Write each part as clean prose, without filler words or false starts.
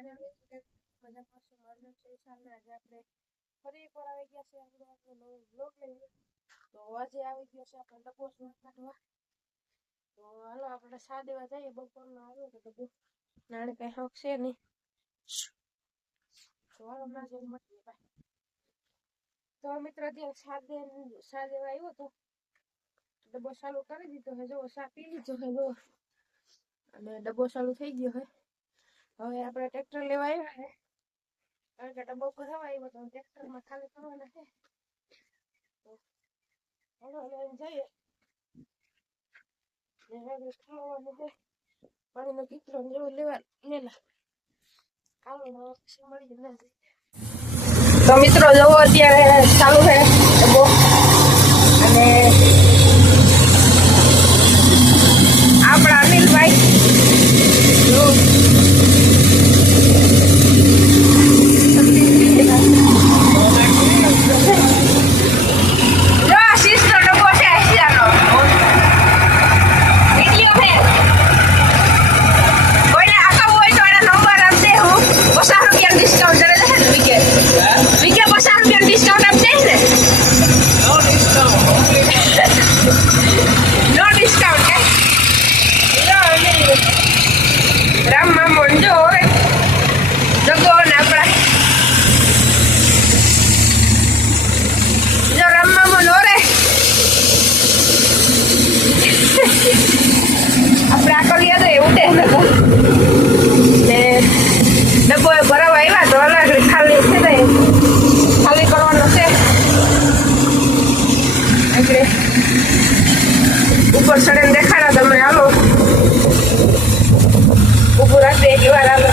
final બધા પાછું મળ્યું છે સામે આજે આપણે ફરી એકવાર આવી ગયા છે આપણો નવો બ્લોગ લઈને તો આજે આવી ગયો છે આપણે ડબ્બો કાઢવા તો હાલો આપણે સા દેવા જઈએ બપોરનો આવ્યો તો ડબ્બો નાણે કઈ હક છે નહીં તો હાલો ના જેમ મળીએ ભાઈ તો મિત્ર ત્યાં સા દેવા આવ્યો તો ડબ્બો ચાલુ કરી દીધો હે જો સા પી લીધો હે જો અને ડબ્બો ચાલુ થઈ ગયો હે હવે આપણે ટ્રેક્ટર લેવા આવ્યા છે કારણ કે ડબ્બો ભરાવા આવ્યો તો ટ્રેક્ટરમાં ખાલી કરવાના છે તો હાલો લઈને જઈએ ને હવે ખાવાનું છે પાણીનો કીચરો જેવું લેલા હાલો પછી મળી ના તો મિત્રો જવો અત્યારે ચાલુ છે ડબ્બો અને આપણા અનિલભાઈ ડબ્બો ભરાવા આવ્યા તો અલગ ખાલી છે ને ખાલી કરવાનો છે એટલે ઉપર ચડે દેખાડા તમે હાલો ઉભું રાખી એક વાર હાલો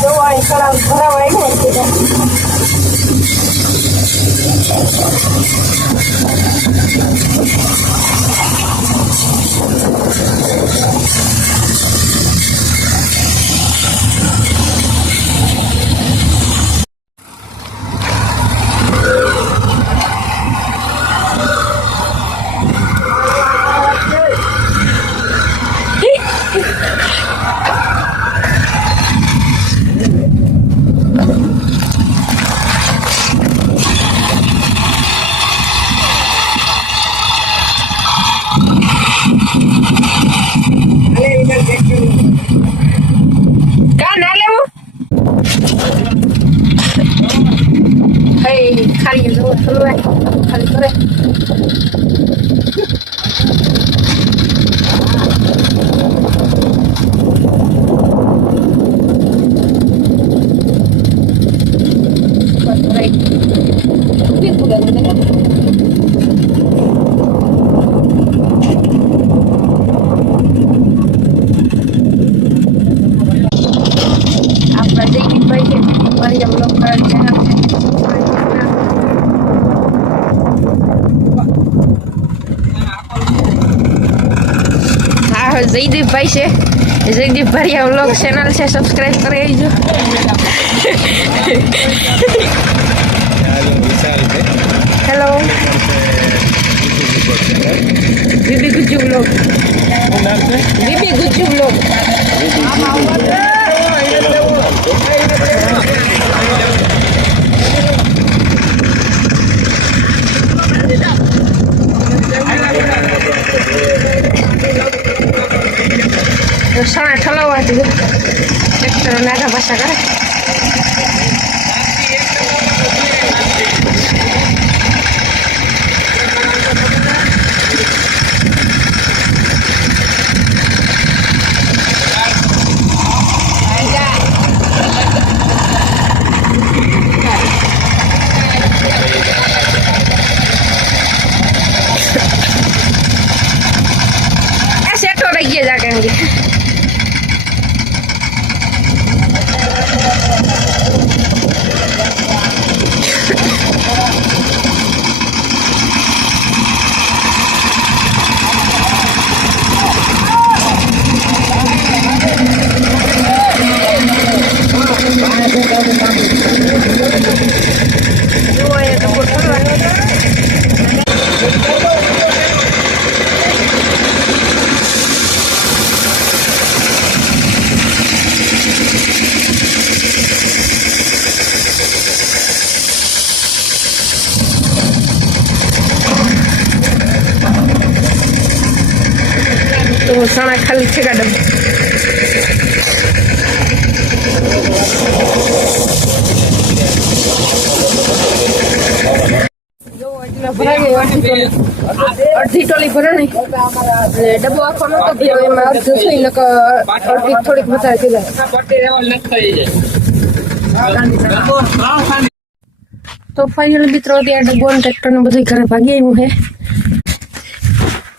જોવા તળાવ ભરાવા આવ્યો ખાલી કરે આપણા જયદીપભાઈ છે મારી બ્લોગ ચેનલ છે જયદીપભાઈ છે જયદીપ ભરિયા વ્લોગ ચેનલ છે સબસ્ક્રાઇબ કરી દેજો hello BB Gujju vlog BB Gujju vlog સણા ઠલવાથી ટ્રેક્ટર નાગા ભાષા કરે સેટો રહી ગયા જાકે ખાલી છે ડબ્બો અડધી ટોલી ભરે નહીં ડબ્બો આખો નતો ગયો એમાં અડધું છે અડધી થોડીક વધારે થઈ જાય તો ફાઇનલ મિત્રો ત્યાં ડબ્બો અને ટ્રેક્ટર ને બધું ઘરે ભાગી આવ્યું છે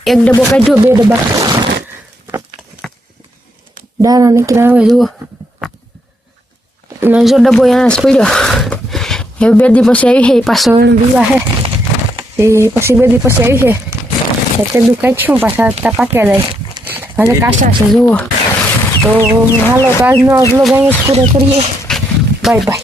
એક ડબ્બો કાઢ્યો 2 ડબ્બા દાણા નીકળ્યા આવે જુઓ ને જો ડબ્બો અહીંયા પડ્યો હવે 2 દી પછી આવી છે પાછો બીવા છે એ પછી 2 દી પછી આવી છે એટલે દુકાન છું પાછા પાક્યા જાય હવે કાચા છે જુઓ તો હાલો તો આજનો વ્લોગ અહીંયા પૂરો કરીએ બાય બાય